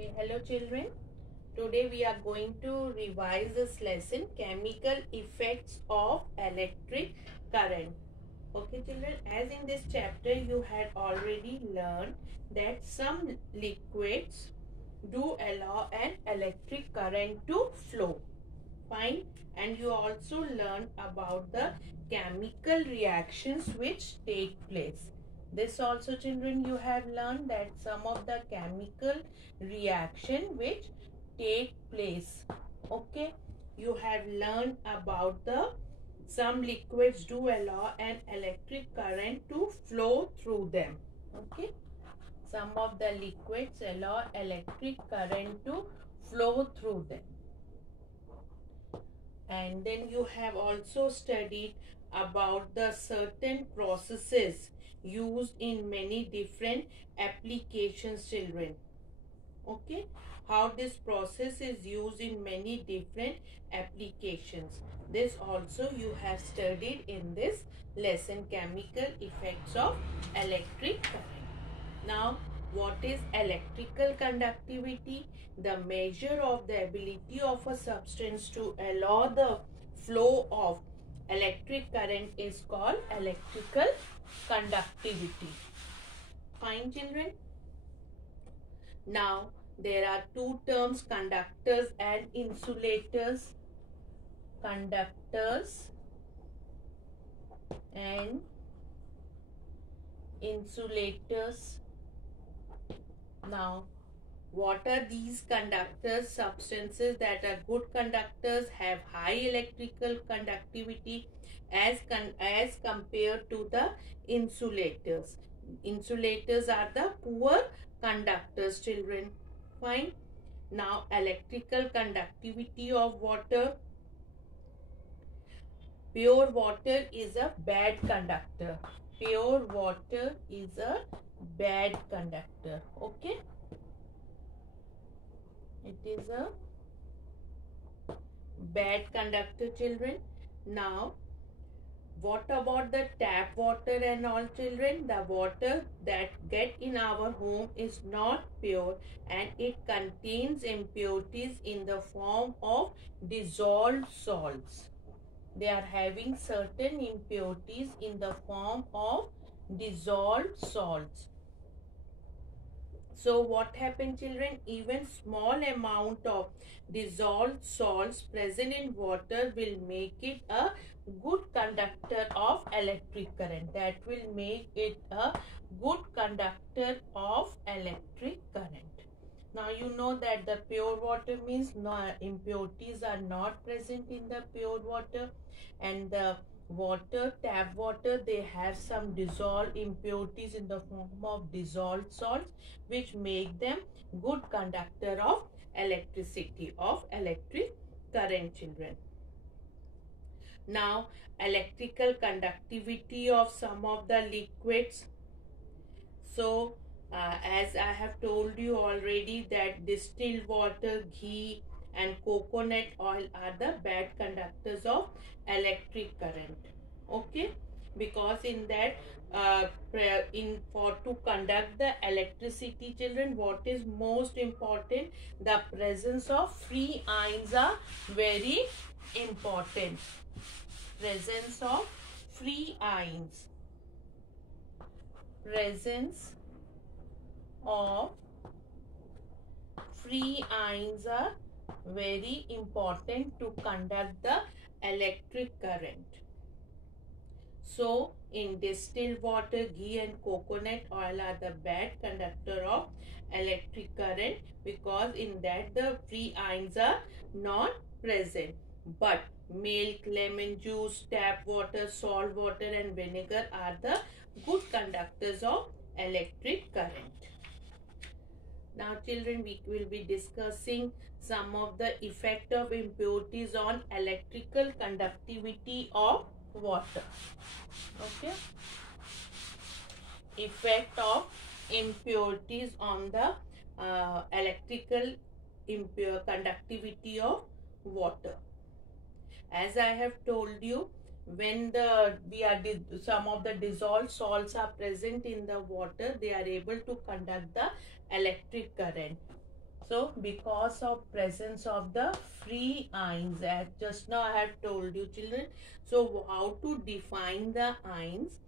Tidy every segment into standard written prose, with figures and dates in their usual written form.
Okay, hello children. Today we are going to revise this lesson, chemical effects of electric current. Okay children, as in this chapter you had already learned that some liquids do allow an electric current to flow. Fine. And you also learned about the chemical reactions which take place. This also children you have learned that some of the chemical reaction which take place. Okay. You have learned about the some liquids do allow an electric current to flow through them. Okay. Some of the liquids allow electric current to flow through them. And then you have also studied about the certain processes used in many different applications children. Okay, how this process is used in many different applications. This also you have studied in this lesson, chemical effects of electric current. Now what is electrical conductivity? The measure of the ability of a substance to allow the flow of electric current is called electrical conductivity. Fine children. Now there are two terms, conductors and insulators. Conductors and insulators. Now what are these conductors? Substances that are good conductors, have high electrical conductivity as compared to the insulators. Insulators are the poor conductors children. Fine. Now electrical conductivity of water. Pure water is a bad conductor. Pure water is a bad conductor. Okay. It is a bad conductor children. Now what about the tap water and all children? The water that get in our home is not pure and it contains impurities in the form of dissolved salts. They are having certain impurities in the form of dissolved salts. So what happened children? Even small amount of dissolved salts present in water will make it a good conductor of electric current. That will make it a good conductor of electric current. Now you know that the pure water means no impurities are not present in the pure water, and the water, tap water, they have some dissolved impurities in the form of dissolved salts which make them good conductor of electricity, of electric current children. Now electrical conductivity of some of the liquids. So as I have told you already that distilled water, ghee and coconut oil are the bad conductors of electric current. Okay, because in that to conduct the electricity children, what is most important? The presence of free ions are very important. Presence of free ions. Presence of free ions are very important to conduct the electric current. So in distilled water, ghee and coconut oil are the bad conductor of electric current because in that the free ions are not present. But milk, lemon juice, tap water, salt water and vinegar are the good conductors of electric current. Now children, we will be discussing some of the effect of impurities on electrical conductivity of water. Okay. Effect of impurities on the electrical conductivity of water. As I have told you, when some of the dissolved salts are present in the water, they are able to conduct the electric current. So because of presence of the free ions, as just now I have told you children. So how to define the ions?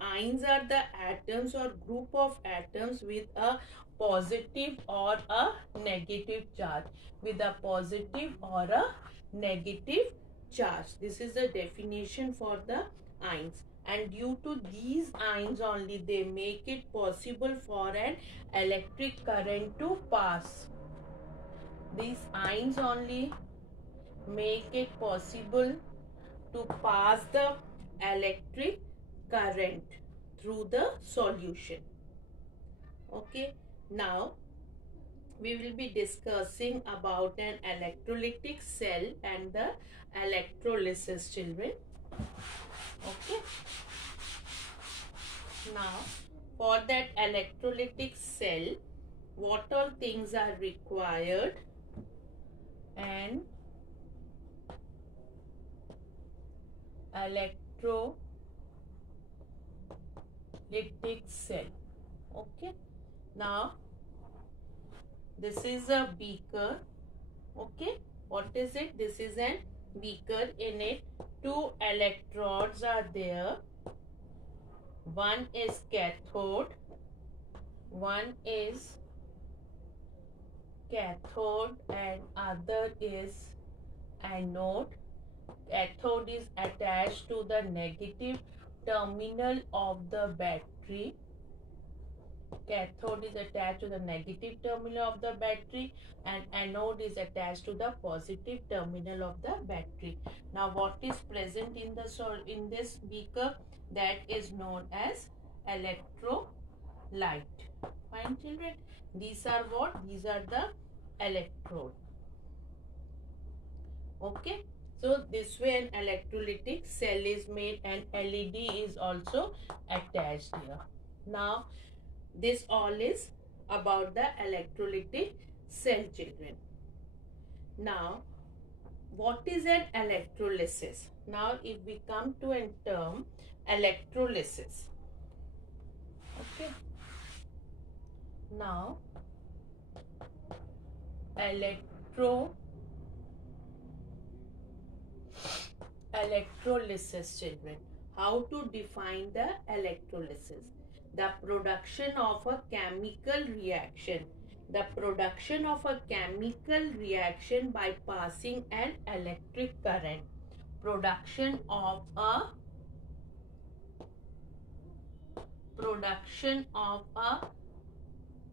Ions are the atoms or group of atoms with a positive or a negative charge. With a positive or a negative charge. This is the definition for the ions. And due to these ions only, they make it possible for an electric current to pass. These ions only make it possible to pass the electric current through the solution. Okay, now we will be discussing about an electrolytic cell and the electrolysis, children. Okay, now for that electrolytic cell, what all things are required? An electrolytic cell. Okay, now this is a beaker. Okay, what is it? This is an beaker. In it, two electrodes are there. One is cathode, one is cathode and other is anode. Cathode is attached to the negative terminal of the battery. Cathode is attached to the negative terminal of the battery and anode is attached to the positive terminal of the battery. Now what is present in this beaker? That is known as electrolyte. Fine children, these are what? These are the electrode. Okay, so this way an electrolytic cell is made and LED is also attached here. Now this all is about the electrolytic cell, children. Now what is an electrolysis? Now if we come to a term electrolysis. Okay, now electrolysis, children. How to define the electrolysis? The production of a chemical reaction. The production of a chemical reaction by passing an electric current. Production of a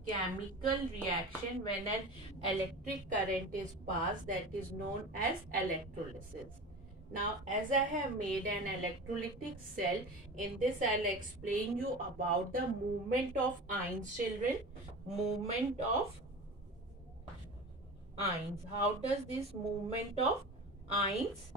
chemical reaction when an electric current is passed, that is known as electrolysis. Now as I have made an electrolytic cell, in this I'll explain you about the movement of ions, children. Movement of ions. How does this movement of ions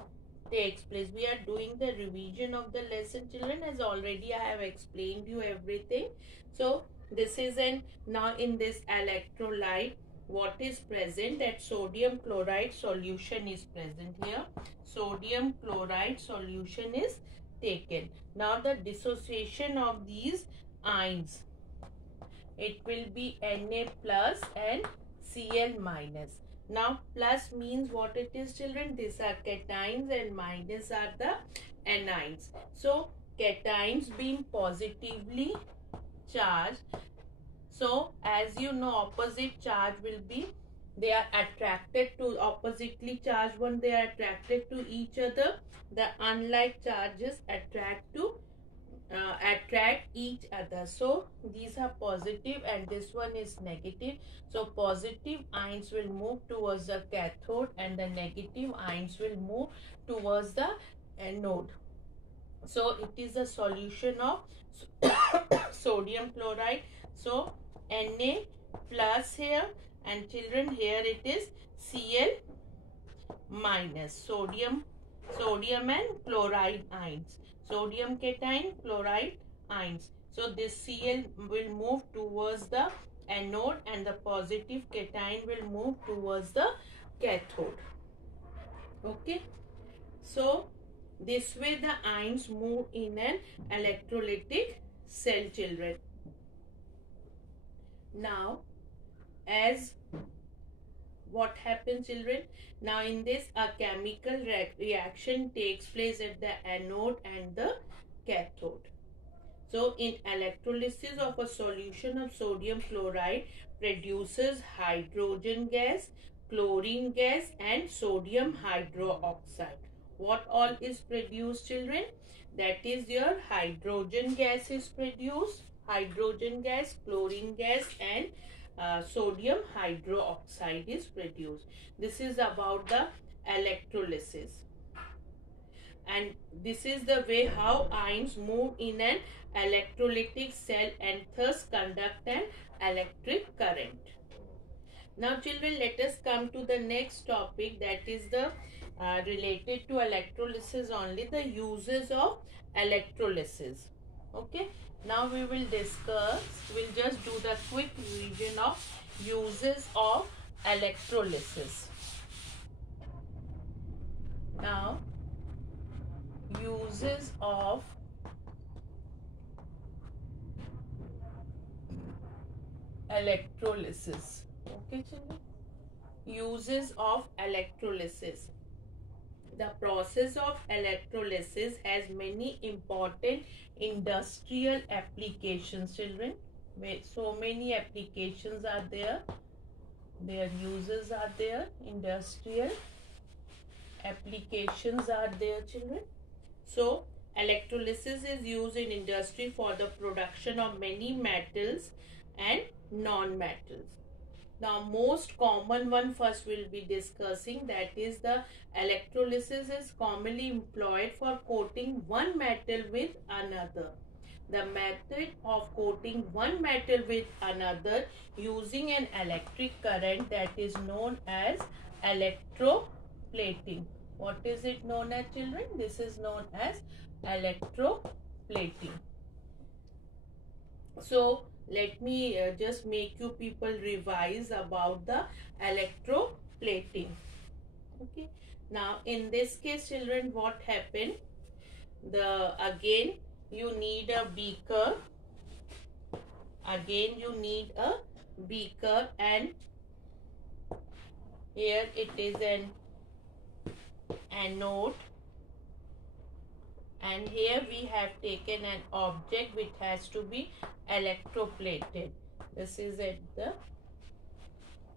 takes place? We are doing the revision of the lesson, children, as already I have explained you everything. So this is now in this electrolyte, what is present? That sodium chloride solution is present here. Sodium chloride solution is taken. Now the dissociation of these ions, it will be Na plus and Cl minus. Now plus means what it is, children? These are cations and minus are the anions. So cations being positively charged. So as you know, opposite charge will be, they are attracted to oppositely charged one, they are attracted to each other. The unlike charges attract each other. So these are positive and this one is negative. So positive ions will move towards the cathode and the negative ions will move towards the anode. So it is a solution of sodium chloride. So Na plus here, and children here it is Cl minus, sodium and chloride ions. Sodium cation, chloride ions. So this Cl will move towards the anode and the positive cation will move towards the cathode. Okay, so this way the ions move in an electrolytic cell, children. Now as what happens, children? Now in this, a chemical reaction takes place at the anode and the cathode. So in electrolysis of a solution of sodium chloride produces hydrogen gas, chlorine gas and sodium hydroxide. What all is produced, children? That is your hydrogen gas is produced, hydrogen gas, chlorine gas and sodium hydroxide is produced. This is about the electrolysis. And this is the way how ions move in an electrolytic cell and thus conduct an electric current. Now children, let us come to the next topic, that is the related to electrolysis only, the uses of electrolysis. Okay, now we will discuss, we'll just do the quick revision of uses of electrolysis. Now uses of electrolysis. Okay children, uses of electrolysis. The process of electrolysis has many important industrial applications, children. So many applications are there, their uses are there, industrial applications are there, children. So electrolysis is used in industry for the production of many metals and non-metals. Now most common one first we'll be discussing, that is the electrolysis is commonly employed for coating one metal with another. The method of coating one metal with another using an electric current, that is known as electroplating. What is it known as, children? This is known as electroplating. So let me just make you people revise about the electroplating. Okay, now in this case, children, what happened? Again you need a beaker. Again you need a beaker, and here it is an anode, and here we have taken an object which has to be electroplated. This is at the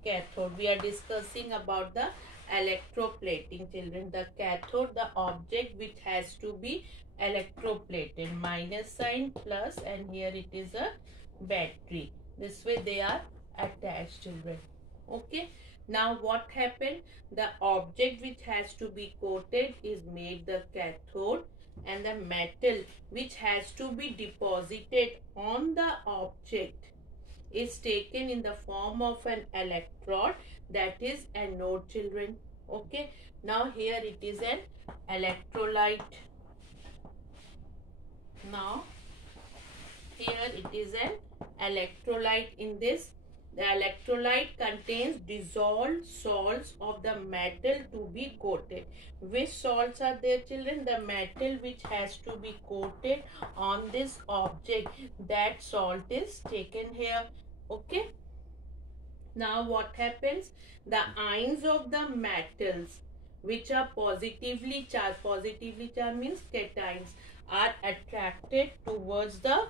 cathode. We are discussing about the electroplating, children. The cathode, the object which has to be electroplated, minus sign, plus, and here it is a battery. This way they are attached, children. Okay, now what happened? The object which has to be coated is made the cathode, and the metal which has to be deposited on the object is taken in the form of an electrode, that is anode, children. Okay, now here it is an electrolyte. Now here it is an electrolyte. In this, the electrolyte contains dissolved salts of the metal to be coated. Which salts are there, children? The metal which has to be coated on this object, that salt is taken here. Okay, now what happens? The ions of the metals which are positively charged means cations, are attracted towards the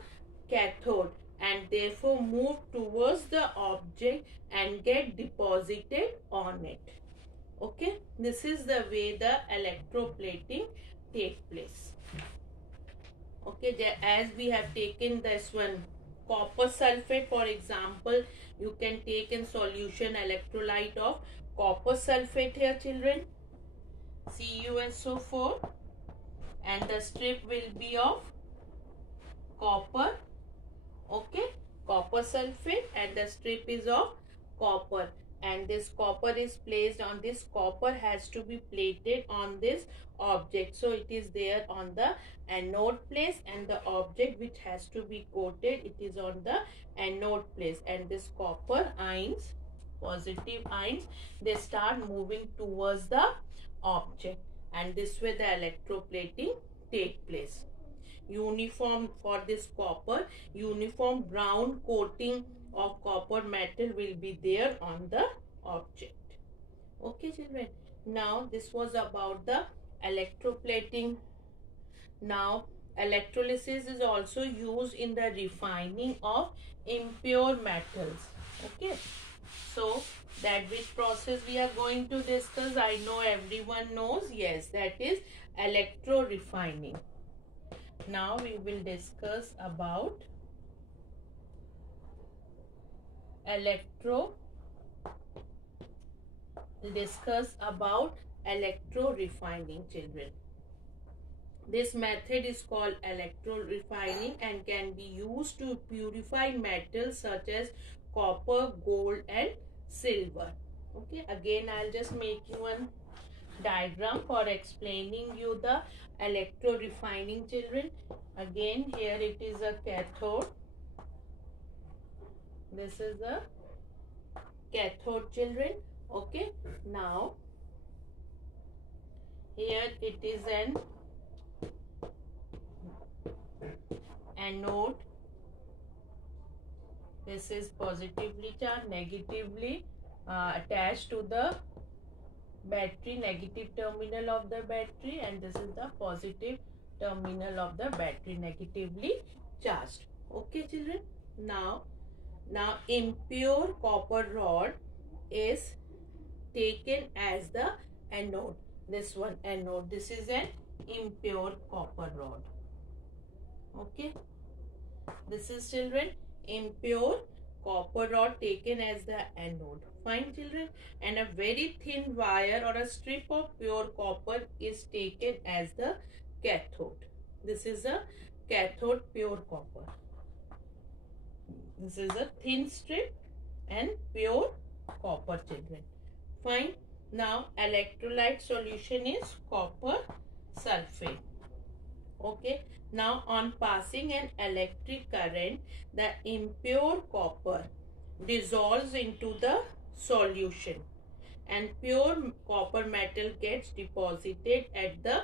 cathode and therefore move towards the object and get deposited on it. Okay, this is the way the electroplating takes place. Okay, as we have taken this one, copper sulfate, for example, you can take in solution electrolyte of copper sulfate here, children, CuSO4, and the strip will be of copper. Okay, copper sulfate, and the strip is of copper, and this copper is placed on this. Copper has to be plated on this object, so it is there on the anode place, and the object which has to be coated, it is on the anode place, and this copper ions, positive ions, they start moving towards the object, and this way the electroplating take place. Uniform for this copper, uniform brown coating of copper metal will be there on the object. Okay children, now this was about the electroplating. Now electrolysis is also used in the refining of impure metals. Okay, so that which process we are going to discuss, I know everyone knows. Yes, that is electro refining. Now we will discuss about electro refining children. This method is called electro refining and can be used to purify metals such as copper, gold and silver. Okay, again I'll just make you one diagram for explaining you the electro refining children. Again here it is a cathode. This is a cathode children. Okay, now here it is an anode. This is positively charged, negatively attached to the battery, negative terminal of the battery, and this is the positive terminal of the battery, negatively charged. Okay children, now impure copper rod is taken as the anode. This one anode, this is an impure copper rod. Okay, this is children impure copper rod taken as the anode. Fine children, and a very thin wire or a strip of pure copper is taken as the cathode. This is a cathode pure copper. This is a thin strip and pure copper children. Fine. Now electrolyte solution is copper sulfate. Okay, now on passing an electric current, the impure copper dissolves into the solution and pure copper metal gets deposited at the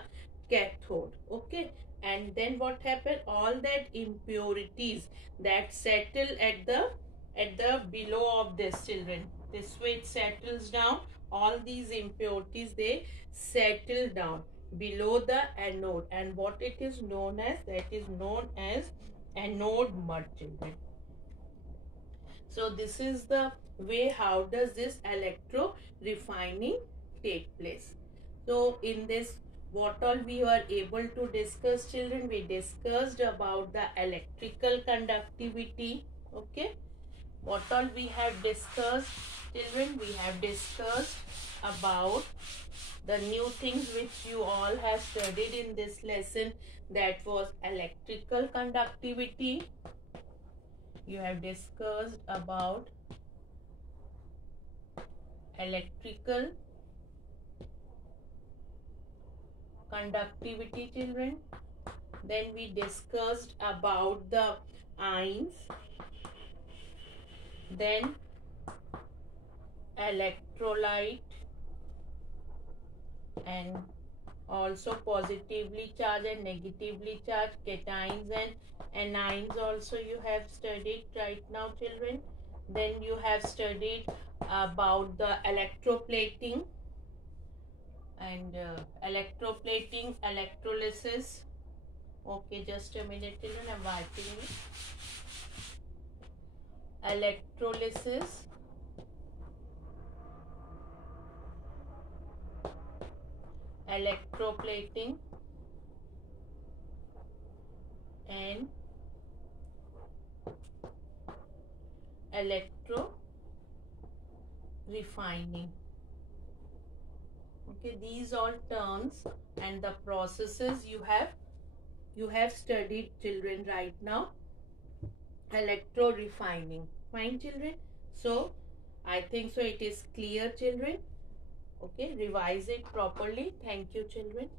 cathode. Okay, and then what happened, all that impurities that settle at the below of this children, this way it settles down. All these impurities, they settle down below the anode, and what it is known as, that is known as anode mud children. So this is the way how does this electro refining take place. So in this, what all we were able to discuss children, we discussed about the electrical conductivity. Okay, what all we have discussed children, we have discussed about the new things which you all have studied in this lesson, that was electrical conductivity. You have discussed about electrical conductivity children. Then we discussed about the ions, then electrolyte, and also positively charged and negatively charged cations and anions also you have studied right now children. Then you have studied about the electroplating and electrolysis. Okay, just a minute children, I'm writing it. Electrolysis, electroplating and electro refining. Okay, these all terms and the processes you have studied children right now. Electro refining. Fine children, so I think so it is clear children. Okay, revise it properly. Thank you children.